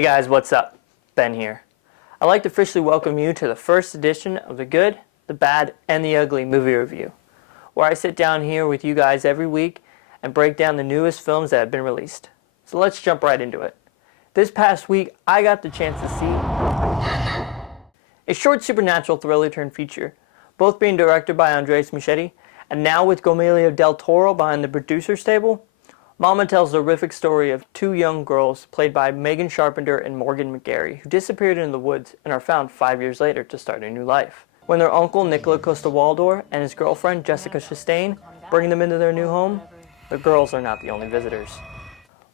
Hey guys, what's up? Ben here. I'd like to officially welcome you to the first edition of the Good, the Bad, and the Ugly movie review, where I sit down here with you guys every week and break down the newest films that have been released. So let's jump right into it. This past week, I got the chance to see a short supernatural thriller turned feature, both being directed by Andres Muschietti, and now with Guillermo del Toro behind the producer's table. Mama tells the horrific story of two young girls played by Megan Sharpenter and Morgan McGarry who disappeared in the woods and are found 5 years later to start a new life. When their uncle Nicola Costa-Waldau and his girlfriend Jessica Chastain bring them into their new home, the girls are not the only visitors.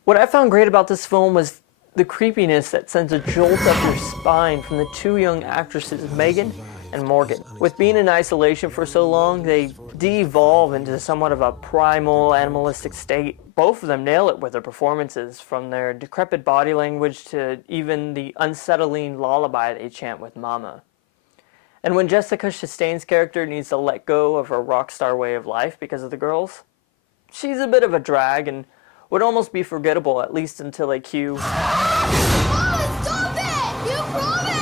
What I found great about this film was the creepiness that sends a jolt up your spine from the two young actresses, Megan and Morgan. With being in isolation for so long, they de-evolve into somewhat of a primal, animalistic state. Both of them nail it with their performances, from their decrepit body language to even the unsettling lullaby they chant with Mama. And when Jessica Chastain's character needs to let go of her rock star way of life because of the girls, she's a bit of a drag and would almost be forgettable, at least until a cue. Mama, stop it! You promised!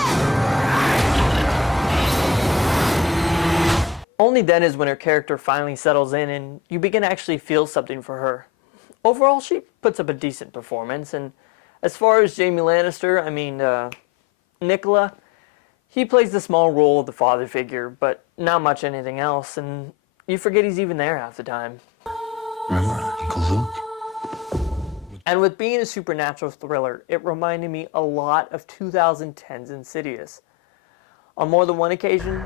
Only then is when her character finally settles in and you begin to actually feel something for her. Overall, she puts up a decent performance, and as far as Jamie Lannister, Nicola, he plays the small role of the father figure, but not much anything else, and you forget he's even there half the time. Remember Uncle Luke? And with being a supernatural thriller, it reminded me a lot of 2010's Insidious. On more than one occasion,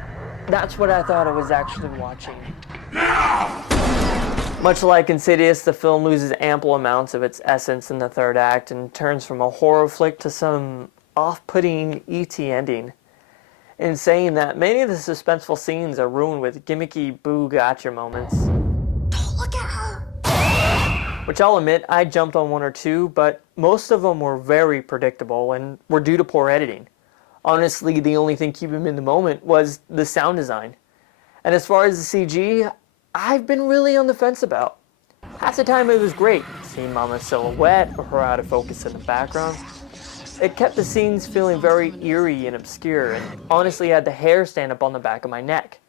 that's what I thought I was actually watching. Now! Much like Insidious, the film loses ample amounts of its essence in the third act and turns from a horror flick to some off-putting E.T. ending. In saying that, many of the suspenseful scenes are ruined with gimmicky boo gotcha moments. Don't look at her! Which I'll admit, I jumped on one or two, but most of them were very predictable and were due to poor editing. Honestly, the only thing keeping me in the moment was the sound design. And as far as the CG, I've been really on the fence about. Half the time it was great, seeing Mama's silhouette or her out of focus in the background. It kept the scenes feeling very eerie and obscure, and honestly had the hair stand up on the back of my neck.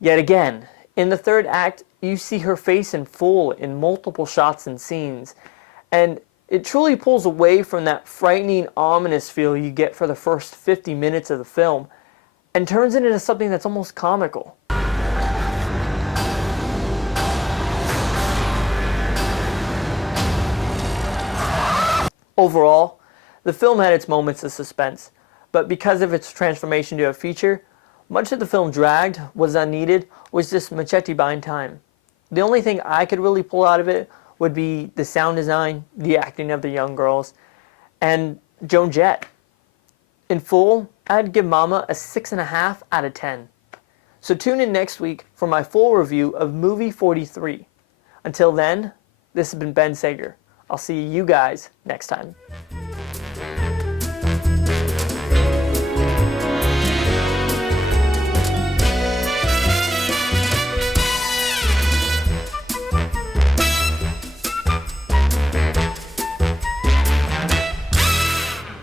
Yet again, in the third act, you see her face in full in multiple shots and scenes, and it truly pulls away from that frightening, ominous feel you get for the first 50 minutes of the film, and turns it into something that's almost comical. Overall, the film had its moments of suspense, but because of its transformation to a feature, much of the film dragged, was unneeded, was just Muschietti buying time. The only thing I could really pull out of it would be the sound design, the acting of the young girls, and Joan Jett. In full, I'd give Mama a 6.5 out of 10. So tune in next week for my full review of Movie 43. Until then, this has been Ben Sager. I'll see you guys next time.